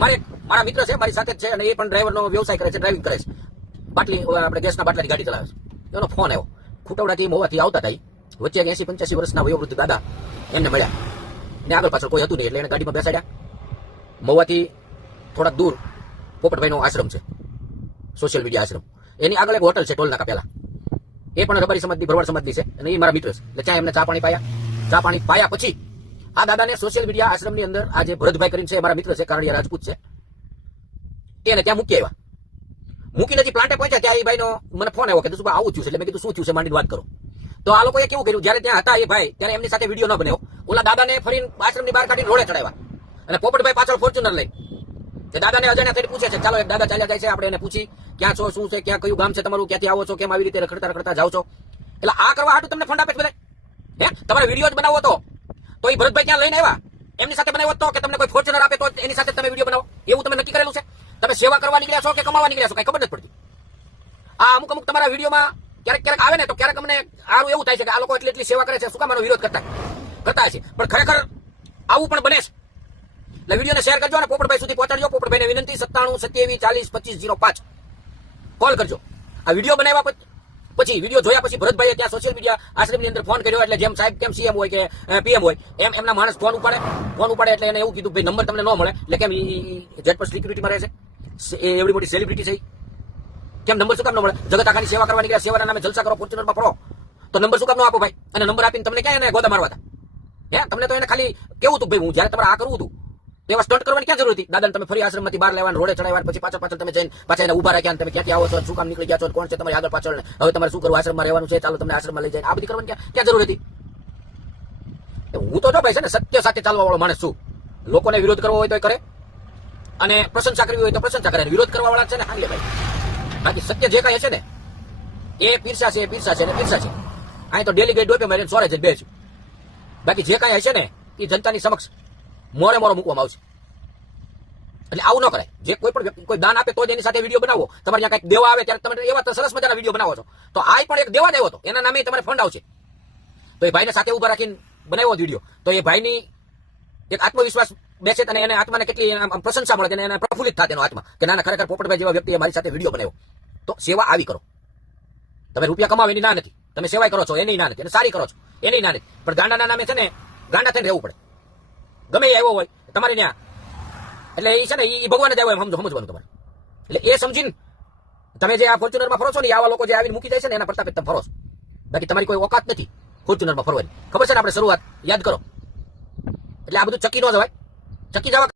મારા મિત્ર છે, મારી સાથે જ છે, અને એ પણ ડ્રાઈવરનો વ્યવસાય કરે છે, ડ્રાઇવિંગ કરે છે. બાટલી આપણે ગેસના બાટલાની ગાડી ચલાવે છે. એનો ફોન આવ્યો, ખુટવડાથી મહુવાથી આવતા હતા. વચ્ચે 80-85 વર્ષના વયોવૃદ્ધ દાદા એમને મળ્યા, ને આગળ પાછળ કોઈ હતું નહીં, એટલે એને ગાડીમાં બેસાડ્યા. મહુવાથી થોડાક દૂર પોપટભાઈનો આશ્રમ છે, સોશિયલ મીડિયા આશ્રમ, એની આગળ એક હોટલ છે ટોલ નાકા પહેલા, એ પણ રબારી સમાજની, ભરવાડ સમાજની છે, અને એ મારા મિત્ર છે. એટલે ત્યાં એમને ચા પાણી પાયા પછી આ દાદાને સોશિયલ મીડિયા આશ્રમની અંદર આ જે ભરતભાઈ કરીને છે, મારા મિત્ર છે, કારણિયા રાજપૂત છે, એને ત્યાં મૂકી આવ્યા. મૂકીને હજી પ્લાન્ટે પહોંચ્યા ત્યાં એ ભાઈનો મને ફોન આવ્યો કે તું આવું થયું છે. એટલે મેં કીધું શું થયું છે, માંડીને વાત કરો. તો આ લોકોએ કેવું કર્યું, જ્યારે ત્યાં હતા એ ભાઈ, ત્યારે એમની સાથે વિડીયો ન બનાવ્યો, ઓલા દાદાને ફરીને આશ્રમની બહાર કાઢીને રોડે ચડાવ્યા, અને પોપટભાઈ પાછળ ફોર્ચ્યુનર લઈ તે દાદાને અજાણ્યા થઈને પૂછે છે, ચાલો એક દાદા ચાલ્યા જાય છે, આપણે એને પૂછી ક્યાં છો, શું છે, ક્યાં કયું ગામ છે તમારું, ક્યાંથી આવો છો, કેમ આવી રીતે રખડતા જાઓ છો. એટલે આ કરવા હાટું તમને ફંડ આપે છે બધા. હે, તમારે વિડીયો જ બનાવો તો એ ભરતભાઈ ક્યાં લઈને આવ્યા, એમની સાથે બનાવ્યો તો કે તમને કોઈ ફોર્ચ્યુનર આપે તો એની સાથે તમે વિડીયો બનાવો, એવું તમે નક્કી કરેલું છે? તમે સેવા કરવા નીકળ્યા છો કે કમાવા નીકળ્યા છો, કઈ ખબર નથી પડતી. આ અમુક તમારા વિડીયોમાં ક્યારેક આવે ને તો ક્યારેક અમને સારું એવું થાય છે કે આ લોકો એટલી સેવા કરે છે, શું કામ આનો વિરોધ કરતા છે, પણ ખરેખર આવું પણ બને છે. એટલે વિડીયોને શેર કરજો અને પોપટભાઈ સુધી પહોંચાડજો. પોપટભાઈને વિનંતી 97 27 40 25 05 કોલ કરજો. આ વિડીયો બનાવ્યા પછી વિડીયો જોયા પછી ભરતભાઈએ ત્યાં સોશિયલ મીડિયા આશ્રમની અંદર ફોન કર્યો, એટલે જેમ સાહેબ કેમ સીએમ હોય કે પીએમ હોય એમ એમના માણસ ફોન ઉપાડે એટલે એને એવું કીધું ભાઈ નંબર તમને ન મળે, એટલે કેમ જેટ પર સિક્યુરિટીમાં રહે છે, એ એવડી મોટી સેલિબ્રિટી છે, કેમ નંબર શું કામ ન મળે? જગત આખાની સેવા કરવા નીકળ્યા, સેવાના નામે જલસા કરો, ફોર્ચ્યુનરમાં ફરો, તો નંબર શું કામ ન આપો ભાઈ? અને નંબર આપીને તમને ક્યાં એને ગોદા મારવા હતા? હે, તમને તો એને ખાલી કેવું હતું ભાઈ, હું જયારે તમારે આ કરવું હતું એવા સ્ટન્ટ કરવાની ક્યાં જરૂર હતી? દાદાને તમે ફરી આશ્રમમાંથી બહાર લેવાનું, રોડે ચડાવ્યા, પછી પાછળ તમે જઈને પાછા એને ઉભા રાખ્યા, તમે ક્યાંથી આવો છો, શું કામ નીકળી ગયા છો, કોણ છે તમારી આગળ પાછળ, હવે તમારે શું કરવું, આશ્રમમાં રહેવાનું છે, ચાલો તમને આશ્રમમાં લઈ જાય, આ બધી કરવાની ક્યાં જરૂર હતી? હું તો જો ભાઈ છે ને સત્ય સાથે ચાલવા વાળો માણસ છું. લોકોને વિરોધ કરવો હોય તો કરે, અને પ્રશંસા કરવી હોય તો પ્રશંસા કરે, વિરોધ કરવા વાળા છે ને હાંગે ભાઈ. બાકી સત્ય જે કાંઈ છે ને એ પીરસા છે ને પીરસા છે. અહીં તો ડેલી ગઈ ડોપે મારીને સોરે જ બે છે. બાકી જે કાંઈ હશે ને એ જનતાની સમક્ષ મોરે મૂકવામાં આવશે. એટલે આવું ન કરાય. જે કોઈ પણ વ્યક્તિ કોઈ દાન આપે તો જ એની સાથે વિડીયો બનાવો. તમારે ત્યાં કંઈક દેવા આવે ત્યારે તમે એવા સરસ મજાના વિડીયો બનાવો છો, તો આ પણ એક દેવા જ આવ્યો હતો, એના નામે તમારે ફંડ આવશે. તો એ ભાઈને સાથે ઉભા રાખીને બનાવ્યો વિડીયો, તો એ ભાઈની એક આત્મવિશ્વાસ બેસે અને એને આત્માને કેટલી પ્રશંસા મળે, એને પ્રફુલ્લિત થાય એનો આત્મા કે ના ખરેખર પોપટભાઈ જેવા વ્યક્તિએ મારી સાથે વિડીયો બનાવ્યો. તો સેવા આવી કરો. તમે રૂપિયા કમાવો એની ના નથી, તમે સેવાય કરો છો એની ના નથી, અને સારી કરો છો એની ના નથી, પણ ગાંડાના નામે છે ને ગાંડા થઈને રહેવું પડે. ગમે એ આવ્યો હોય તમારે ત્યાં, એટલે એ છે ને એ ભગવાન જ આવ્યો એમ સમજવાનું તમારે. એટલે એ સમજીને તમે જે આ ફોર્ચ્યુનરમાં ફરો છો ને, આવા લોકો જે આવીને મૂકી જાય છે ને એના પ્રતાપે તમે ફરો છો. બાકી તમારી કોઈ ઓકાત નથી ફોર્ચ્યુનરમાં ફરવાની. ખબર છે ને, આપણે શરૂઆત યાદ કરો. એટલે આ બધું ચકી ન જવાય, ચકી જવા